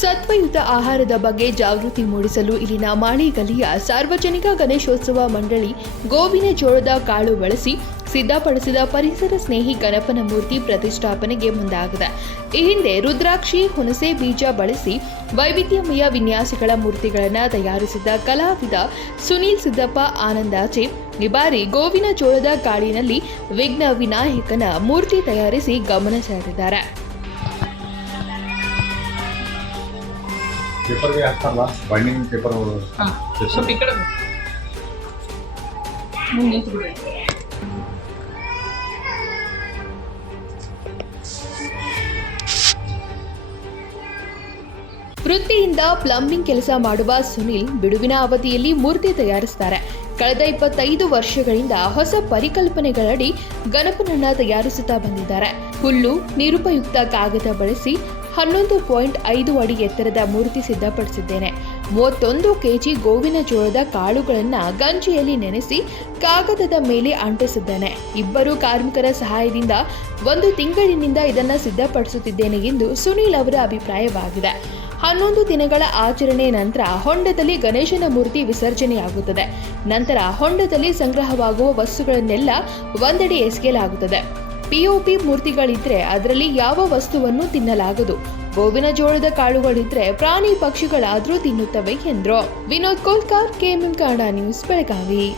ಸತ್ವಯುತ ಆಹಾರದ ಬಗ್ಗೆ ಜಾಗೃತಿ ಮೂಡಿಸಲು ಇಲ್ಲಿನ ಮಾಳಿಗಲ್ಲಿಯ ಸಾರ್ವಜನಿಕ ಗಣೇಶೋತ್ಸವ ಮಂಡಳಿ ಗೋವಿನ ಜೋಳದ ಕಾಳು ಬಳಸಿ ಸಿದ್ಧಪಡಿಸಿದ ಪರಿಸರ ಸ್ನೇಹಿ ಗಣಪನ ಮೂರ್ತಿ ಪ್ರತಿಷ್ಠಾಪನೆಗೆ ಮುಂದಾಗಿದೆ. ಈ ಹಿಂದೆ ರುದ್ರಾಕ್ಷಿ, ಹುಣಸೆ ಬೀಜ ಬಳಸಿ ವೈವಿಧ್ಯಮಯ ವಿನ್ಯಾಸಗಳ ಮೂರ್ತಿಗಳನ್ನು ತಯಾರಿಸಿದ ಕಲಾವಿದ ಸುನೀಲ್ ಸಿದ್ದಪ್ಪ ಆನಂದಾಚೆ ಈ ಬಾರಿ ಗೋವಿನ ಜೋಳದ ಕಾಳಿನಲ್ಲಿ ವಿಘ್ನ ವಿನಾಯಕನ ಮೂರ್ತಿ ತಯಾರಿಸಿ ಗಮನ ಸೆಳೆದಿದ್ದಾರೆ. ಪೇಪರ್ಗೆ ಹಾಕ್ತಾರಲ್ಲ? ಬೈಂಡಿಂಗ್ ಪೇಪರ್ ಹಾಂ ಸ್ವಲ್ಪ ಈ ಕಡೆ ಬನ್ನಿ. ಮುಂದೆ ನಿಂತು ವೃತ್ತಿಯಿಂದ ಪ್ಲಂಬಿಂಗ್ ಕೆಲಸ ಮಾಡುವ ಸುನಿಲ್ ಬಿಡುವಿನ ಅವಧಿಯಲ್ಲಿ ಮೂರ್ತಿ ತಯಾರಿಸ್ತಾರೆ. ಕಳೆದ ಇಪ್ಪತ್ತೈದು ವರ್ಷಗಳಿಂದ ಹೊಸ ಪರಿಕಲ್ಪನೆಗಳಡಿ ಗಣಪನನ್ನ ತಯಾರಿಸುತ್ತಾ ಬಂದಿದ್ದಾರೆ. ಹುಲ್ಲು ನಿರುಪಯುಕ್ತ ಕಾಗದ ಬಳಸಿ ಹನ್ನೊಂದು ಪಾಯಿಂಟ್ ಐದು ಅಡಿ ಎತ್ತರದ ಮೂರ್ತಿ ಸಿದ್ಧಪಡಿಸಿದ್ದೇನೆ. ಮೂವತ್ತೊಂದು ಕೆಜಿ ಗೋವಿನ ಜೋಳದ ಕಾಳುಗಳನ್ನು ಗಂಜಿಯಲ್ಲಿ ನೆನೆಸಿ ಕಾಗದದ ಮೇಲೆ ಅಂಟಿಸಿದ್ದೇನೆ. ಇಬ್ಬರು ಕಾರ್ಮಿಕರ ಸಹಾಯದಿಂದ ಒಂದು ತಿಂಗಳಿನಿಂದ ಇದನ್ನು ಸಿದ್ಧಪಡಿಸುತ್ತಿದ್ದೇನೆ ಎಂದು ಸುನೀಲ್ ಅವರ ಅಭಿಪ್ರಾಯವಾಗಿದೆ. ಹನ್ನೊಂದು ದಿನಗಳ ಆಚರಣೆ ನಂತರ ಹೊಂಡದಲ್ಲಿ ಗಣೇಶನ ಮೂರ್ತಿ ವಿಸರ್ಜನೆಯಾಗುತ್ತದೆ. ನಂತರ ಹೊಂಡದಲ್ಲಿ ಸಂಗ್ರಹವಾಗುವ ವಸ್ತುಗಳನ್ನೆಲ್ಲ ಒಂದೆಡೆ ಎಸೆಯಲಾಗುತ್ತದೆ. ಪಿಒಪಿ ಮೂರ್ತಿಗಳಿದ್ರೆ ಅದರಲ್ಲಿ ಯಾವ ವಸ್ತುವನ್ನು ತಿನ್ನಲಾಗದು? ಗೋವಿನ ಜೋಳದ ಕಾಳುಗಳಿದ್ರೆ ಪ್ರಾಣಿ ಪಕ್ಷಿಗಳಾದರೂ ತಿನ್ನುತ್ತವೆ ಎಂದ್ರು. Vinod Kolkar KMM Kannada news Belagavi.